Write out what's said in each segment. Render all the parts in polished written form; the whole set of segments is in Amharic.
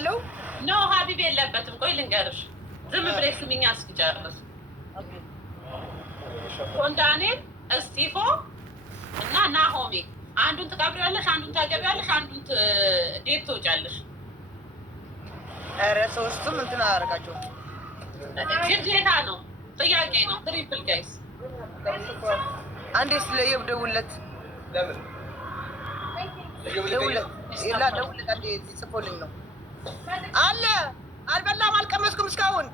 አለው ኖ ሀቢብ የለበትም። ቆይ ልንገርሽ፣ ዝም ብለሽ ስሚኝ እስኪጨርስ። ኮንዳኔል እስጢፎ እና ናሆሜ አንዱን ትቀብሪያለሽ፣ አንዱን ታገቢያለሽ፣ አንዱን ዴት ትወጫለሽ። ኧረ ሶስቱም እንትን አያደርጋቸውም። ግዴታ ነው፣ ጥያቄ ነው። ትሪፕል ጋይስ አንዴ ስለየው ደውለት ደውለት አንዴ ጽፎልኝ ነው አለ። አልበላም አልቀመስኩም እስካሁን።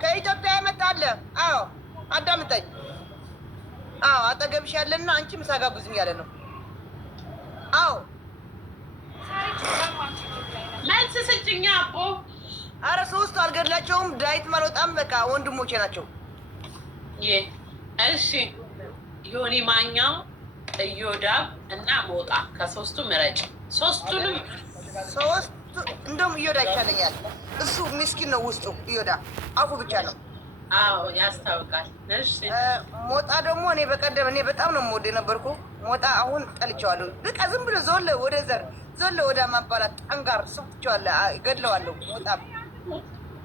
ከኢትዮጵያ የመጣ አለ። አዎ አዳምጠኝ። አዎ አጠገብሽ ያለና አንቺ ምሳ ጋብዙኝ ያለ ነው። አዎ መልስ ስጭኝ አቦ። አረ ሶስቱ አልገድላቸውም። ዳዊት አልወጣም። በቃ ወንድሞቼ ናቸው። እሺ ዮኒ ማኛው፣ እዮዳብ እና ሞጣ ከሶስቱ ምረጭ። ሶስቱንም ሶስቱ እንደውም እዮዳ ይሻለኛል። እሱ ምስኪን ነው ውስጡ። እዮዳ አፉ ብቻ ነው። አዎ ያስታውቃል። እሺ ሞጣ ደግሞ እኔ በቀደም እኔ በጣም ነው የምወደው የነበርኩ። ሞጣ አሁን ጠልቼዋለሁ። በቃ ዝም ብሎ ዞለ ወደ ዘር ዞለ ወደ ማባላት ጠንጋር ስብትቼዋለሁ፣ ገድለዋለሁ። ሞጣ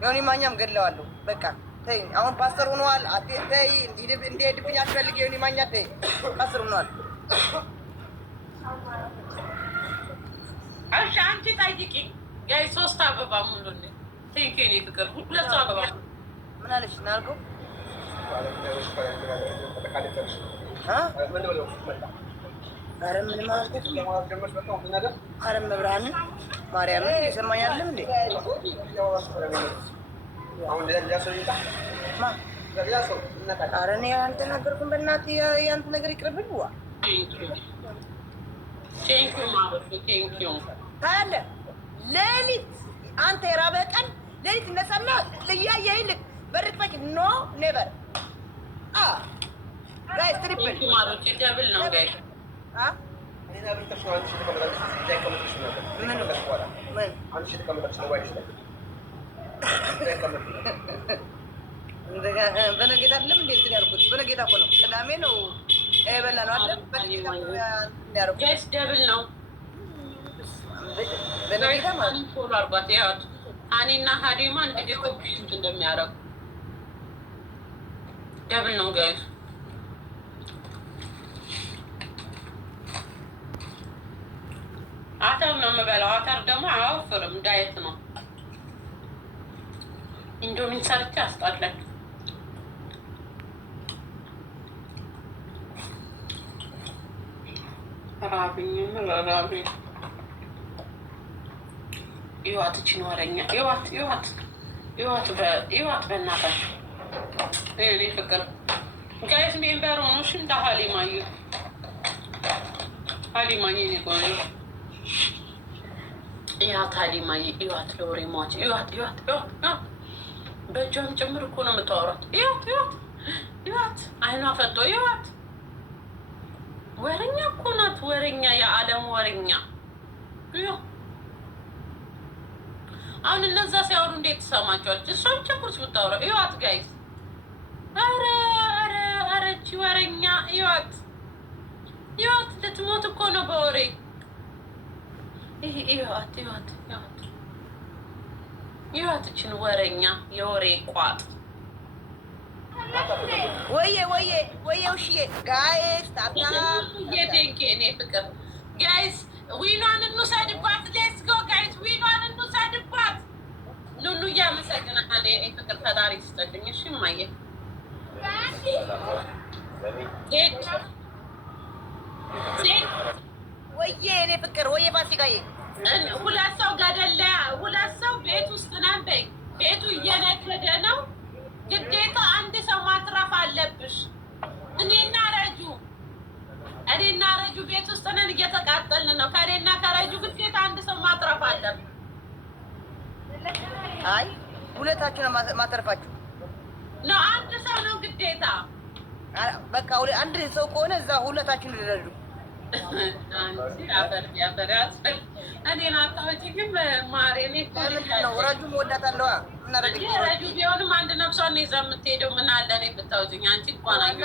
ዮኒ ማኛም ገድለዋለሁ። በቃ ተይ አሁን ፓስተር ሆኗል። ተይ እንዲሄድብኝ አትፈልግ። ዮኒ ማኛ ተይ ፓስተር ሆኗል። እሺ አንቺ ጠይቂ። ጋይ ሶስት አበባ ሙሉልኝ። ቴንኪኒ ፍቅር ሁለት አበባ ምን አለሽ? ናልከው ኧረ ምን ማለት ነው? ኧረ መብርሃንን ማርያምን እየሰማኝ አይደለም እንዴ? ኧረ እኔ አልተናገርኩም። በእናትህ ያንተ ነገር ይቅርብኝ። ዋ ታያለህ። ሌሊት አንተ የራበህ ቀን ሌሊት እነሳና ልያየህ ልክ በርክፈች ኖ ኔቨር ጋይስ ትሪፕል ደብል ነው ጋይስ። በነጌታ አይደለም እንዴ እንትን ያልኩት? በነጌታ እኮ ነው። ቅዳሜ ነው የበላነው አይደለም? ጋይስ ደብል ነው በነጌታ ማለት ፎሎ አርጓት። ያት አኔና ሀዲማ እንግዲህ ኮምፒውተር እንደሚያደርጉ ደብል ነው ጋይስ። አተር ነው የምበላው። አተር ደግሞ አያወፍርም፣ ዳየት ነው። ኢንዶሚን ሰርቼ አስጣላኝ። ራብኝ ይዋት እችን ወረኛ ይዋት በእናታችሁ እኔ ፍቅር ጋይስ ሜምበር ሆኖሽ እንደ ሀሊማዩ ኔ ቆይ ይዋት ሀሊማዬ ይዋት ለወሬማች ይዋት በእጇም ጭምር እኮ ነው የምታወራት። ይዋት አይኗ ፈጦ ይዋት ወረኛ እኮ ናት። ወረኛ የዓለም ወረኛ። አሁን እነዛ ሲያወሩ እንዴት ትሰማቸዋለች? እሷ ብቻ ቁርስ ብታወራው ይዋት ጋይስ። ኧረ እቺ ወረኛ ይዋት ልትሞት እኮ ነው በወሬ። ይዋት እችን ወረኛ የወሬ ቋጥ። ወዬ ውሽዬ ጋይስ ታታ የቴንኬ እኔ ፍቅር ጋይስ ዊኗን እንውሰድባት። ሌትስ ጎ ጋይስ ዊኗን እንውሰድባት። ኑኑ እያመሰግናል የኔ ፍቅር። ፈጣሪ ይስጥልኝ። እሺ እማዬ ወዬ እኔ ፍቅር ወዬ ፋሲካዬ ሁለት ሰው ገደለ። ሁለት ሰው ቤት ውስጥ ነን በይ። ቤቱ እየነደደ ነው። ግዴታ አንድ ሰው ማትረፍ አለብሽ። እኔና ረጁ ቤት ውስጥ ነን፣ እየተቃጠልን ነው። ከእኔና ከረጁ ግዴታ አንድ ሰው ማትረፍ አለብን። አይ ሁለታችሁ ነው ማተርፋችሁ ነው። አንድ ሰው ነው ግዴታ። በቃ አንድ ሰው ከሆነ እዛ ሁለታችሁን ልደዱ። እኔን አታወጪኝም ማሬ። ነው ረጁም ወዳታለዋ። ረጁ ቢሆንም አንድ ነፍሷን ይዛ የምትሄደው ምን አለ እኔ ብታወጪኝ። አንቺ እንኳን ነገ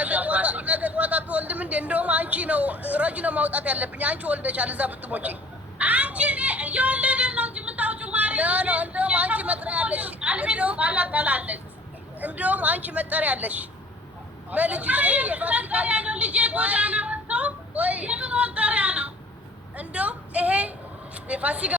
ጠዋት አትወልድም እንዴ? እንደውም አንቺ ነው ረጁ ነው ማውጣት ያለብኝ። አንቺ ወልደሻል እዛ ብትሞጪ። አንቺ የወለደን ነው እንጂ የምታወጪው ማሬ። አንቺ መጠሪያ አለሽ በልጅ መጠሪያ ነው። ልጄ ጎዳና ወጥቶ የምን መጠሪያ ነው? እንደው ይሄ የፋሲካ